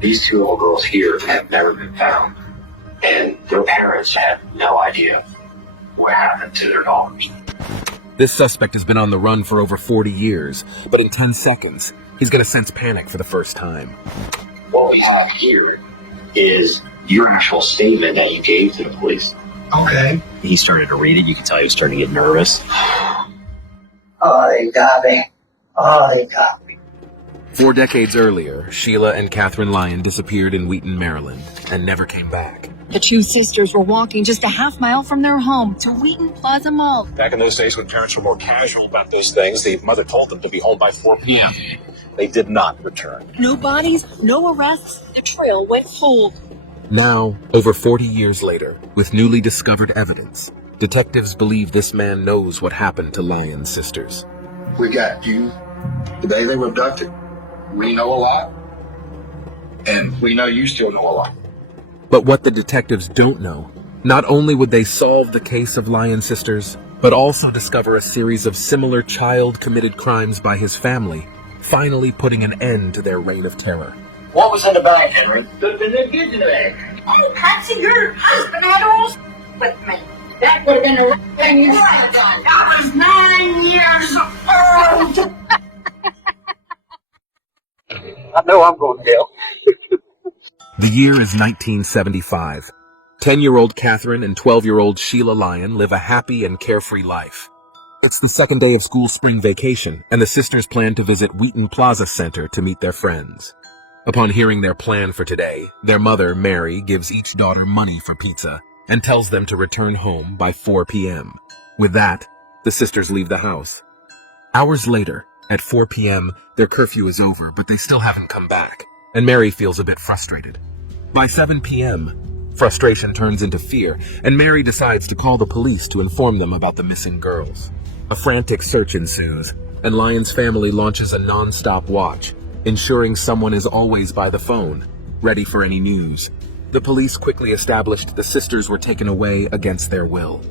These two little girls here have never been found, and their parents have no idea what happened to their daughters. This suspect has been on the run for over 40 years, but in 10 seconds, he's going to sense panic for the first time. What we have here is your actual statement that you gave to the police. Okay. He started to read it. You could tell he was starting to get nervous. Oh, they got me. Oh, they got me. 4 decades earlier, Sheila and Catherine Lyon disappeared in Wheaton, Maryland, and never came back. The two sisters were walking just a half-mile from their home to Wheaton Plaza Mall. Back in those days when parents were more casual about those things, the mother told them to be home by 4 p.m. They did not return. No bodies, no arrests. The trail went cold. Now, over 40 years later, with newly discovered evidence, detectives believe this man knows what happened to Lyon Sisters. We got you the day they were abducted. We know a lot, and we know you still know a lot. But what the detectives don't know, not only would they solve the case of Lyon Sisters, but also discover a series of similar child-committed crimes by his family, finally putting an end to their reign of terror. What was in the bag, Henry? The kids in the bag. Oh, Patsy, your husband had all with me. That would have been the right thing you said. I was 9 years old. I know I'm going to jail. The year is 1975. 10-year-old Catherine and 12-year-old Sheila Lyon live a happy and carefree life. It's the second day of school spring vacation, and the sisters plan to visit Wheaton Plaza Center to meet their friends. Upon hearing their plan for today, their mother, Mary, gives each daughter money for pizza and tells them to return home by 4 p.m. With that, the sisters leave the house. Hours later, at 4 p.m., their curfew is over, but they still haven't come back, and Mary feels a bit frustrated. By 7 p.m., frustration turns into fear, and Mary decides to call the police to inform them about the missing girls. A frantic search ensues, and Lyon's family launches a non-stop watch, ensuring someone is always by the phone, ready for any news. The police quickly established the sisters were taken away against their will.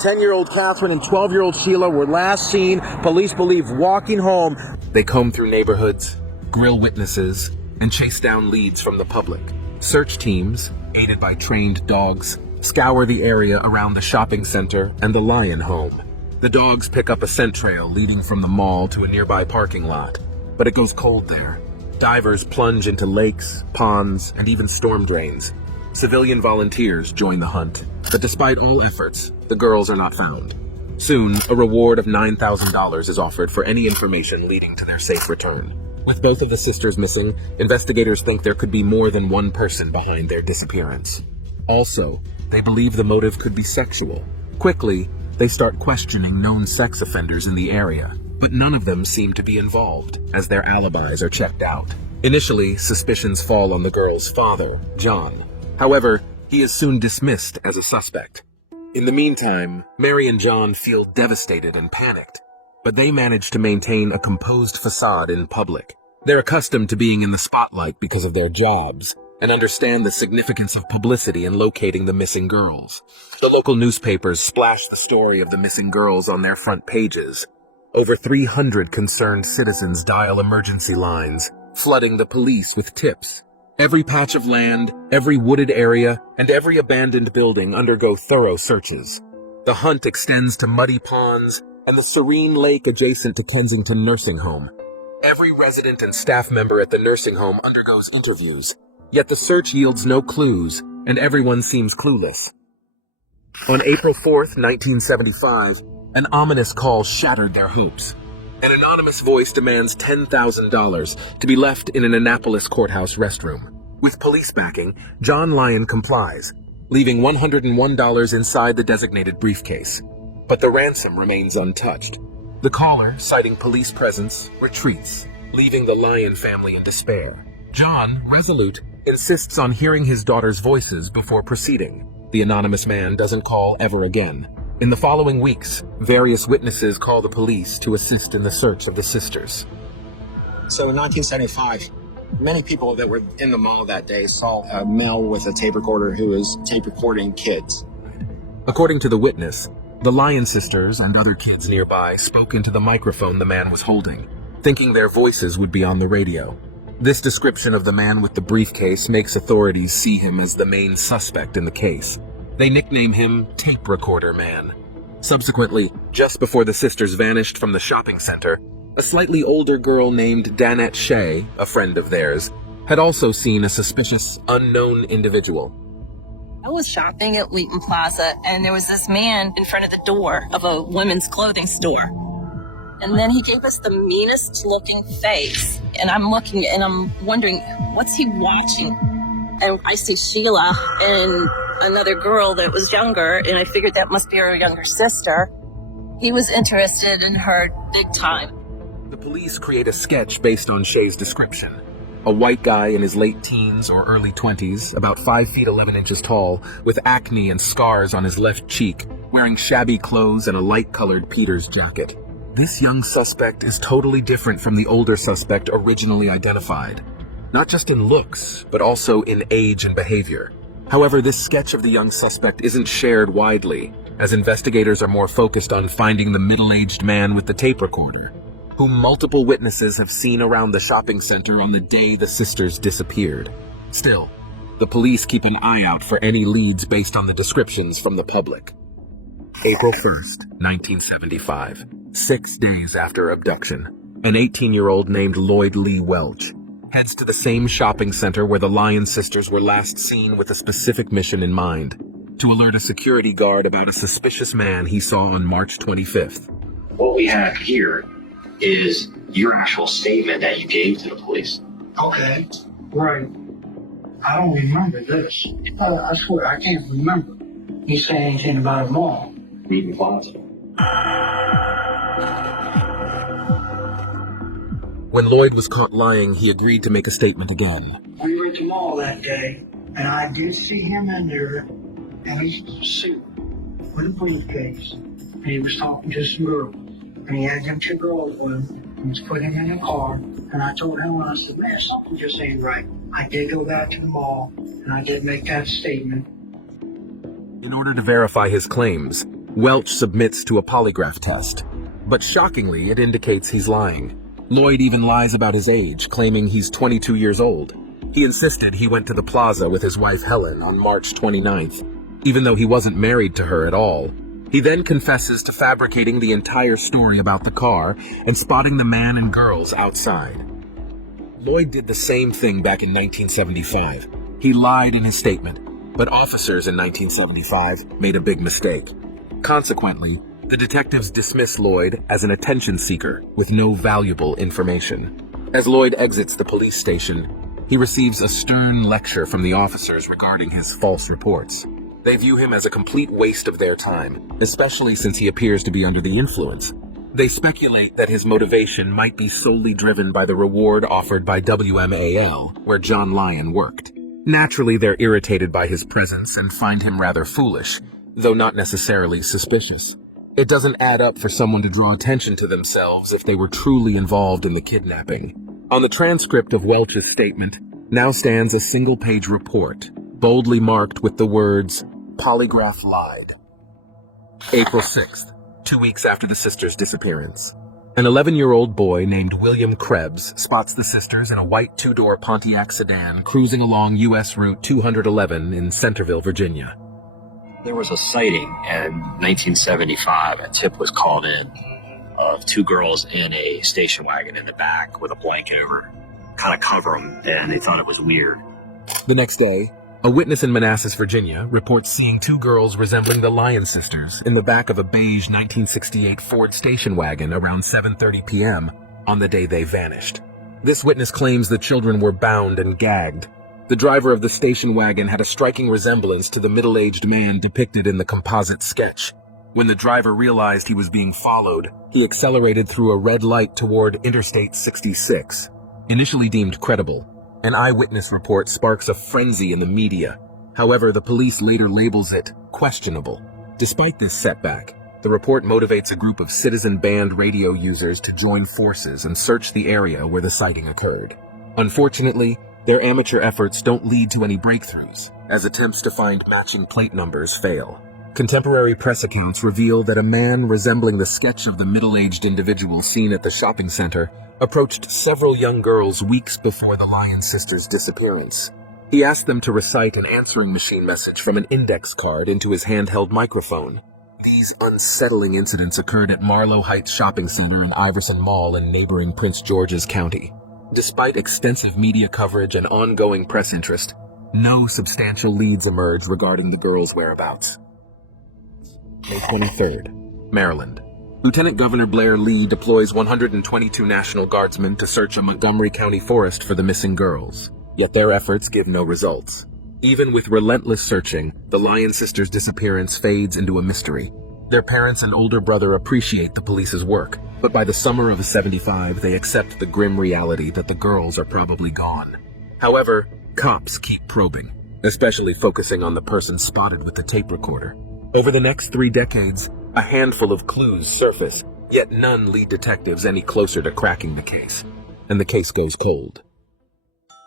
10-year-old Catherine and 12-year-old Sheila were last seen, police believe, walking home. They comb through neighborhoods, grill witnesses, and chase down leads from the public. Search teams, aided by trained dogs, scour the area around the shopping center and the Lyon home. The dogs pick up a scent trail leading from the mall to a nearby parking lot, but it goes cold there. Divers plunge into lakes, ponds, and even storm drains. Civilian volunteers join the hunt, but despite all efforts, the girls are not found. Soon, a reward of $9,000 is offered for any information leading to their safe return. With both of the sisters missing, investigators think there could be more than one person behind their disappearance. Also, they believe the motive could be sexual. Quickly, they start questioning known sex offenders in the area, but none of them seem to be involved, as their alibis are checked out. Initially, suspicions fall on the girl's father, John. However, he is soon dismissed as a suspect. In the meantime, Mary and John feel devastated and panicked, but they manage to maintain a composed facade in public. They're accustomed to being in the spotlight because of their jobs, and understand the significance of publicity in locating the missing girls. The local newspapers splash the story of the missing girls on their front pages. Over 300 concerned citizens dial emergency lines, flooding the police with tips. Every patch of land, every wooded area, and every abandoned building undergo thorough searches. The hunt extends to muddy ponds and the serene lake adjacent to Kensington Nursing Home. Every resident and staff member at the nursing home undergoes interviews, yet the search yields no clues, and everyone seems clueless. On April 4th, 1975, an ominous call shattered their hopes. An anonymous voice demands $10,000 to be left in an Annapolis courthouse restroom. With police backing, John Lyon complies, leaving $101 inside the designated briefcase. But the ransom remains untouched. The caller, citing police presence, retreats, leaving the Lyon family in despair. John, resolute, insists on hearing his daughter's voices before proceeding. The anonymous man doesn't call ever again. In the following weeks, various witnesses call the police to assist in the search of the sisters. So in 1975, many people that were in the mall that day saw a male with a tape recorder who was tape recording kids. According to the witness, the Lyon sisters and other kids nearby spoke into the microphone the man was holding, thinking their voices would be on the radio. This description of the man with the briefcase makes authorities see him as the main suspect in the case. They nickname him Tape Recorder Man. Subsequently, just before the sisters vanished from the shopping center, a slightly older girl named Danette Shea, a friend of theirs, had also seen a suspicious, unknown individual. I was shopping at Wheaton Plaza, and there was this man in front of the door of a women's clothing store. And then he gave us the meanest looking face. And I'm looking and I'm wondering, what's he watching? And I see Sheila and another girl that was younger, and I figured that must be her younger sister. He was interested in her big time. The police create a sketch based on Shea's description. A white guy in his late teens or early 20s, about 5 feet 11 inches tall, with acne and scars on his left cheek, wearing shabby clothes and a light-colored Peters jacket. This young suspect is totally different from the older suspect originally identified, not just in looks, but also in age and behavior. However, this sketch of the young suspect isn't shared widely, as investigators are more focused on finding the middle-aged man with the tape recorder, whom multiple witnesses have seen around the shopping center on the day the sisters disappeared. Still, the police keep an eye out for any leads based on the descriptions from the public. April 1st, 1975. 6 days after abduction, an 18-year-old named Lloyd Lee Welch heads to the same shopping center where the Lyon Sisters were last seen with a specific mission in mind: to alert a security guard about a suspicious man he saw on March 25th. What we have here is your actual statement that you gave to the police. Okay, right. I don't remember this. I swear, I can't remember you saying anything about a mall. Wheaton Plaza. When Lloyd was caught lying, he agreed to make a statement again. We were at the mall that day, and I did see him in there in his suit with a briefcase. And he was talking to some girls. And he had them two girls with him, and was putting them in the car. And I told him, I said, man, something just ain't right. I did go back to the mall, and I did make that statement. In order to verify his claims, Welch submits to a polygraph test. But shockingly, it indicates he's lying. Lloyd even lies about his age, claiming he's 22 years old. He insisted he went to the plaza with his wife Helen on March 29th, even though he wasn't married to her at all. He then confesses to fabricating the entire story about the car and spotting the man and girls outside. Lloyd did the same thing back in 1975. He lied in his statement, but officers in 1975 made a big mistake. Consequently, the detectives dismiss Lloyd as an attention seeker with no valuable information. As Lloyd exits the police station, he receives a stern lecture from the officers regarding his false reports. They view him as a complete waste of their time, especially since he appears to be under the influence. They speculate that his motivation might be solely driven by the reward offered by WMAL, where John Lyon worked. Naturally, they're irritated by his presence and find him rather foolish, though not necessarily suspicious. It doesn't add up for someone to draw attention to themselves if they were truly involved in the kidnapping. On the transcript of Welch's statement now stands a single-page report, boldly marked with the words, "Polygraph lied." April 6th, 2 weeks after the sisters' disappearance. An 11-year-old boy named William Krebs spots the sisters in a white two-door Pontiac sedan cruising along U.S. Route 211 in Centerville, Virginia. There was a sighting in 1975. A tip was called in of two girls in a station wagon in the back with a blanket over, kind of cover them, and they thought it was weird. The next day, a witness in Manassas, Virginia, reports seeing two girls resembling the Lyon Sisters in the back of a beige 1968 Ford station wagon around 7:30 p.m. on the day they vanished. This witness claims the children were bound and gagged. The driver of the station wagon had a striking resemblance to the middle-aged man depicted in the composite sketch. When the driver realized he was being followed, he accelerated through a red light toward Interstate 66. Initially deemed credible, an eyewitness report sparks a frenzy in the media. However, the police later labels it questionable. Despite this setback, the report motivates a group of citizen band radio users to join forces and search the area where the sighting occurred. Unfortunately, their amateur efforts don't lead to any breakthroughs, as attempts to find matching plate numbers fail. Contemporary press accounts reveal that a man resembling the sketch of the middle-aged individual seen at the shopping center approached several young girls weeks before the Lyon Sisters' disappearance. He asked them to recite an answering machine message from an index card into his handheld microphone. These unsettling incidents occurred at Marlow Heights Shopping Center and Iverson Mall in neighboring Prince George's County. Despite extensive media coverage and ongoing press interest, no substantial leads emerged regarding the girls' whereabouts. May 23rd, Maryland. Lieutenant Governor Blair Lee deploys 122 National Guardsmen to search a Montgomery County forest for the missing girls. Yet their efforts give no results. Even with relentless searching, the Lyon sisters' disappearance fades into a mystery. Their parents and older brother appreciate the police's work, but by the summer of '75, they accept the grim reality that the girls are probably gone. However, cops keep probing, especially focusing on the person spotted with the tape recorder. Over the next 3 decades, a handful of clues surface, yet none lead detectives any closer to cracking the case, and the case goes cold.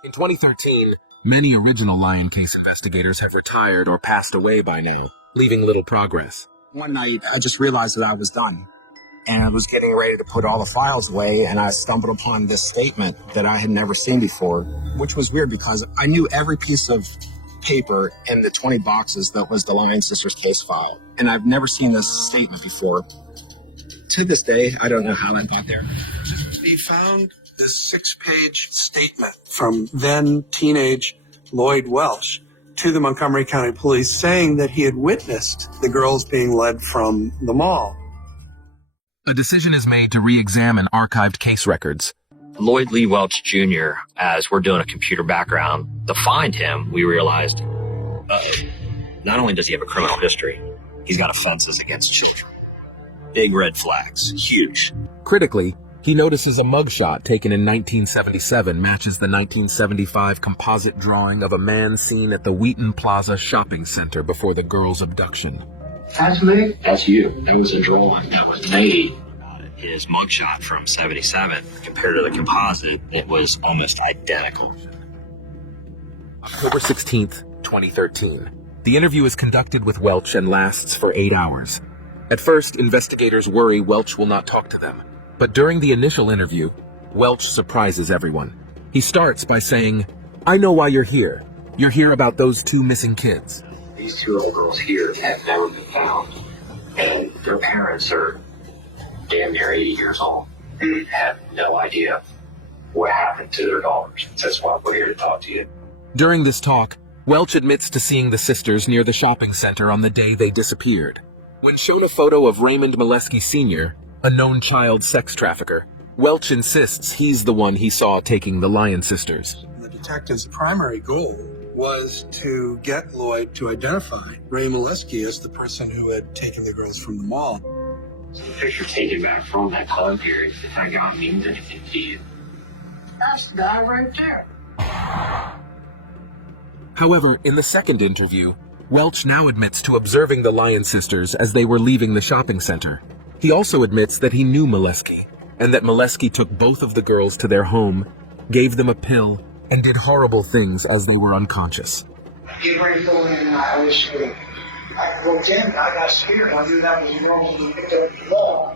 In 2013, many original Lyon case investigators have retired or passed away by now, leaving little progress. One night, I just realized that I was done, and I was getting ready to put all the files away, and I stumbled upon this statement that I had never seen before, which was weird because I knew every piece of paper in the 20 boxes that was the Lyon Sisters case file, and I've never seen this statement before. To this day, I don't know how I got there. He found this 6-page statement from then teenage Lloyd Welch to the Montgomery County Police saying that he had witnessed the girls being led from the mall. A decision is made to re-examine archived case records. Lloyd Lee Welch Jr., as we're doing a computer background, to find him, we realized, not only does he have a criminal history, he's got offenses against children. Big red flags, huge. Critically, he notices a mugshot taken in 1977 matches the 1975 composite drawing of a man seen at the Wheaton Plaza shopping center before the girls' abduction. That's me. That's you. There was a drawing that was made. His mugshot from 77, compared to the composite, it was almost identical. October 16th, 2013. The interview is conducted with Welch and lasts for 8 hours. At first, investigators worry Welch will not talk to them. But during the initial interview, Welch surprises everyone. He starts by saying, "I know why you're here. You're here about those 2 missing kids. These 2 little girls here have never been found, and their parents are damn near 80 years old. They have no idea what happened to their daughters. That's why we're here to talk to you." During this talk, Welch admits to seeing the sisters near the shopping center on the day they disappeared. When shown a photo of Raymond Molesky Sr., a known child sex trafficker, Welch insists he's the one he saw taking the Lyon sisters. The detective's primary goal was to get Lloyd to identify Ray Molesky as the person who had taken the girls from the mall. So the picture taken back from that time period, if that guy means anything to you. That's the guy right there. However, in the second interview, Welch now admits to observing the Lyon sisters as they were leaving the shopping center. He also admits that he knew Molesky, and that Molesky took both of the girls to their home, gave them a pill, and did horrible things as they were unconscious. Get ready to go in, and I always say, I looked in, I got scared. I knew that was wrong when you picked up the ball.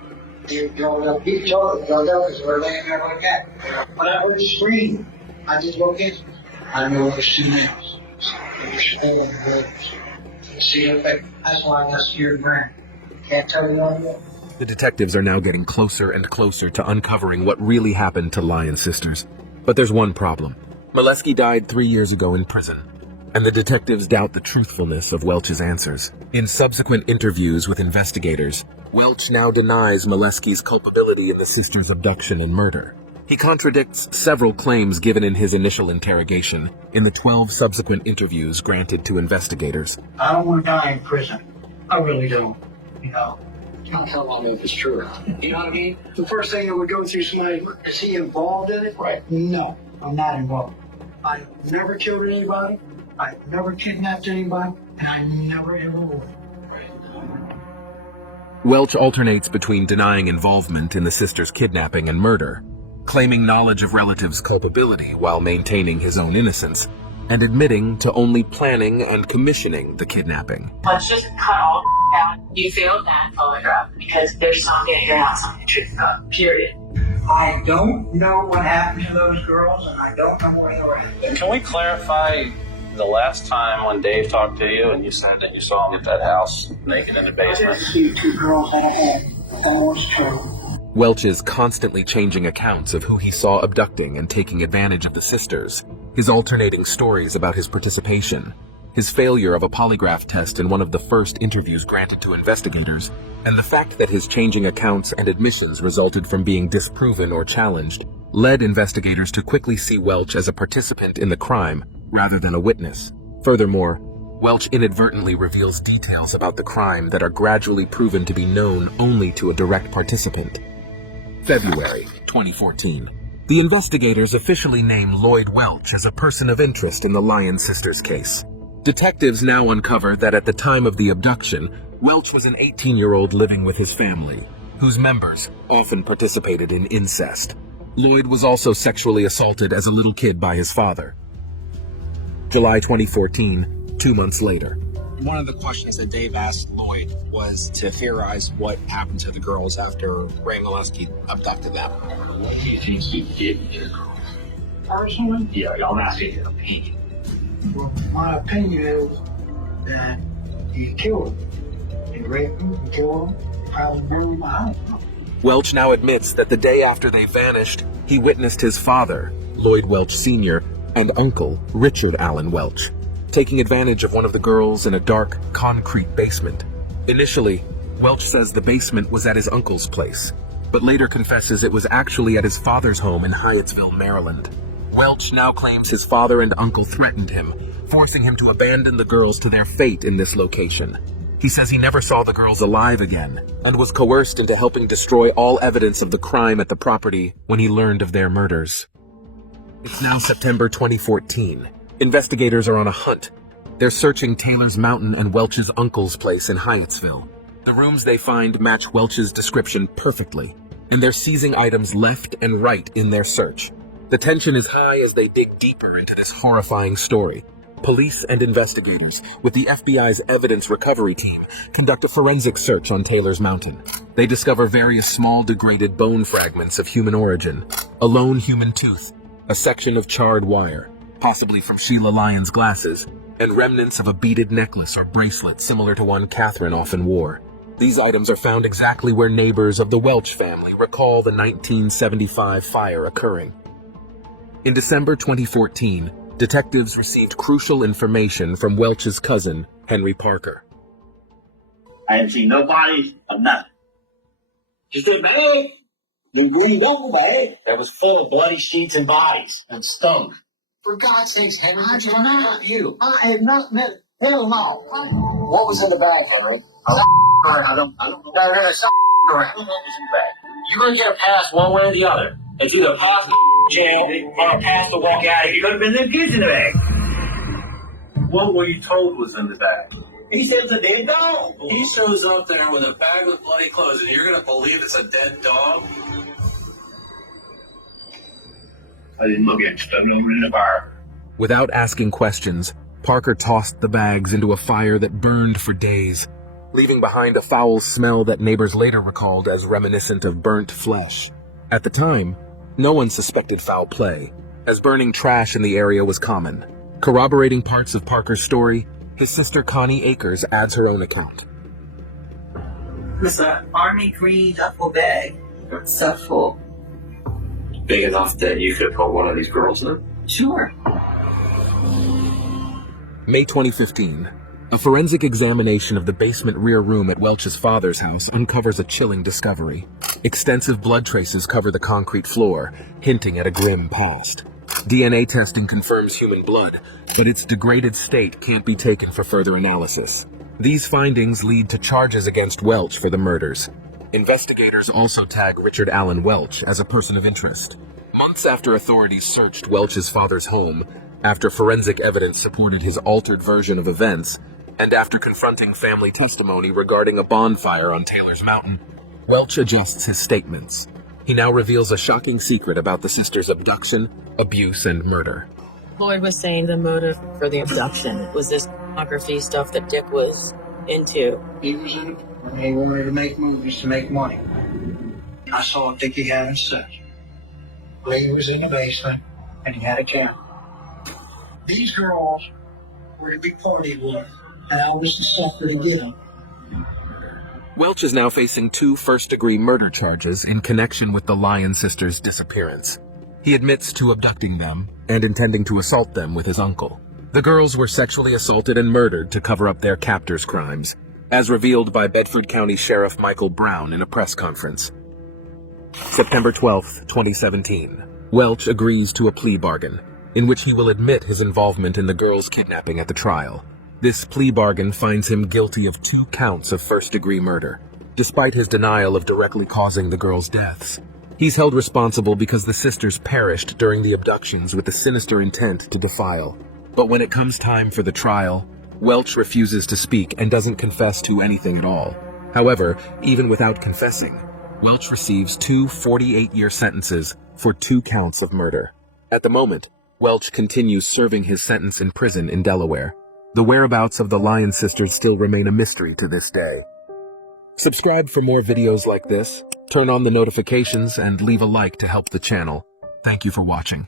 You drove up, each other, drove up, because we're laying there like that. When I heard the scream, I just looked in. I knew it was 2 minutes. It was all in the woods. See, that's why I got scared, man. Can't tell you all that. The detectives are now getting closer and closer to uncovering what really happened to Lyon sisters. But there's one problem. Molesky died 3 years ago in prison, and the detectives doubt the truthfulness of Welch's answers. In subsequent interviews with investigators, Welch now denies Molesky's culpability in the sisters' abduction and murder. He contradicts several claims given in his initial interrogation in the 12 subsequent interviews granted to investigators. I don't want to die in prison. I really don't, you know. Not telling me if it's true or not. You know what I mean? The first thing that would go through somebody, is he involved in it? Right. No, I'm not involved. I never killed anybody. I never kidnapped anybody. And I never ever would. Welch alternates between denying involvement in the sisters' kidnapping and murder, claiming knowledge of relatives' culpability while maintaining his own innocence, and admitting to only planning and commissioning the kidnapping. Let's just cut all out. You failed that polygraph because there's something you're not something truth about. Period. I don't know what happened to those girls, and I don't know where they're at. Can we clarify the last time when Dave talked to you and you said that you saw him at that house naked in the I basement? just see two girls that I had. Almost true. Welch is constantly changing accounts of who he saw abducting and taking advantage of the sisters, his alternating stories about his participation, his failure of a polygraph test in one of the first interviews granted to investigators, and the fact that his changing accounts and admissions resulted from being disproven or challenged, led investigators to quickly see Welch as a participant in the crime rather than a witness. Furthermore, Welch inadvertently reveals details about the crime that are gradually proven to be known only to a direct participant. February 2014. The investigators officially name Lloyd Welch as a person of interest in the Lyon Sisters case. Detectives now uncover that at the time of the abduction, Welch was an 18-year-old living with his family, whose members often participated in incest. Lloyd was also sexually assaulted as a little kid by his father. July 2014, 2 months later. One of the questions that Dave asked Lloyd was to theorize what happened to the girls after Ray Molesky abducted them. What do you think he did to the girls? Personally, Yeah, I'm asking your opinion. well, my opinion is that he killed them. He raped them, he killed them, probably buried them behind them. Welch now admits that the day after they vanished, he witnessed his father, Lloyd Welch Sr., and uncle, Richard Allen Welch, taking advantage of one of the girls in a dark, concrete basement. Initially, Welch says the basement was at his uncle's place, but later confesses it was actually at his father's home in Hyattsville, Maryland. Welch now claims his father and uncle threatened him, forcing him to abandon the girls to their fate in this location. He says he never saw the girls alive again, and was coerced into helping destroy all evidence of the crime at the property when he learned of their murders. It's now September 2014. Investigators are on a hunt. They're searching Taylor's Mountain and Welch's uncle's place in Hyattsville. The rooms they find match Welch's description perfectly, and they're seizing items left and right in their search. The tension is high as they dig deeper into this horrifying story. Police and investigators, with the FBI's evidence recovery team, conduct a forensic search on Taylor's Mountain. They discover various small degraded bone fragments of human origin, a lone human tooth, a section of charred wire, possibly from Sheila Lyon's glasses, and remnants of a beaded necklace or bracelet similar to one Catherine often wore. These items are found exactly where neighbors of the Welch family recall the 1975 fire occurring. In December 2014, detectives received crucial information from Welch's cousin, Henry Parker. I haven't seen no bodies of nothing. Just a bag. You green double bag that was full of bloody sheets and bodies and stones. For God's sakes, Henry, I do not help you. I have not met. Hell no. What was in the bag, Henry? I don't know. There's correct. What was in the bag? You're going to get a pass one way or the other. It's either pass the jail or a pass to walk out of here. You could have been them kids in the bag. What were you told was in the bag? He said it's a dead dog. He shows up there with a bag with bloody clothes, and you're going to believe it's a dead dog? I didn't look at it. Stuck over in the fire. Without asking questions, Parker tossed the bags into a fire that burned for days, leaving behind a foul smell that neighbors later recalled as reminiscent of burnt flesh. At the time, no one suspected foul play, as burning trash in the area was common. Corroborating parts of Parker's story, his sister Connie Akers adds her own account. It's an army green duffel bag, stuff full. Big enough that you could put one of these girls in it? Sure. May 2015. A forensic examination of the basement rear room at Welch's father's house uncovers a chilling discovery. Extensive blood traces cover the concrete floor, hinting at a grim past. DNA testing confirms human blood, but its degraded state can't be taken for further analysis. These findings lead to charges against Welch for the murders. Investigators also tag Richard Allen Welch as a person of interest. Months after authorities searched Welch's father's home, after forensic evidence supported his altered version of events, and after confronting family testimony regarding a bonfire on Taylor's Mountain, Welch adjusts his statements. He now reveals a shocking secret about the sisters' abduction, abuse, and murder. Lloyd was saying the motive for the abduction was this pornography stuff that Dick was into? He was in. He wanted to make movies to make money. I saw Dickie having sex. Lee was in the basement, and he had a camera. These girls were to be partied with, and I was the sucker to get them. Welch is now facing 2 first-degree murder charges in connection with the Lyon Sisters' disappearance. He admits to abducting them and intending to assault them with his uncle. The girls were sexually assaulted and murdered to cover up their captors' crimes, as revealed by Bedford County Sheriff Michael Brown in a press conference. September 12, 2017. Welch agrees to a plea bargain, in which he will admit his involvement in the girls' kidnapping at the trial. This plea bargain finds him guilty of 2 counts of first-degree murder, despite his denial of directly causing the girls' deaths. He's held responsible because the sisters perished during the abductions with the sinister intent to defile. But when it comes time for the trial, Welch refuses to speak and doesn't confess to anything at all. However, even without confessing, Welch receives 2 48-year sentences for 2 counts of murder. At the moment, Welch continues serving his sentence in prison in Delaware. The whereabouts of the Lyon sisters still remain a mystery to this day. Subscribe for more videos like this, turn on the notifications, and leave a like to help the channel. Thank you for watching.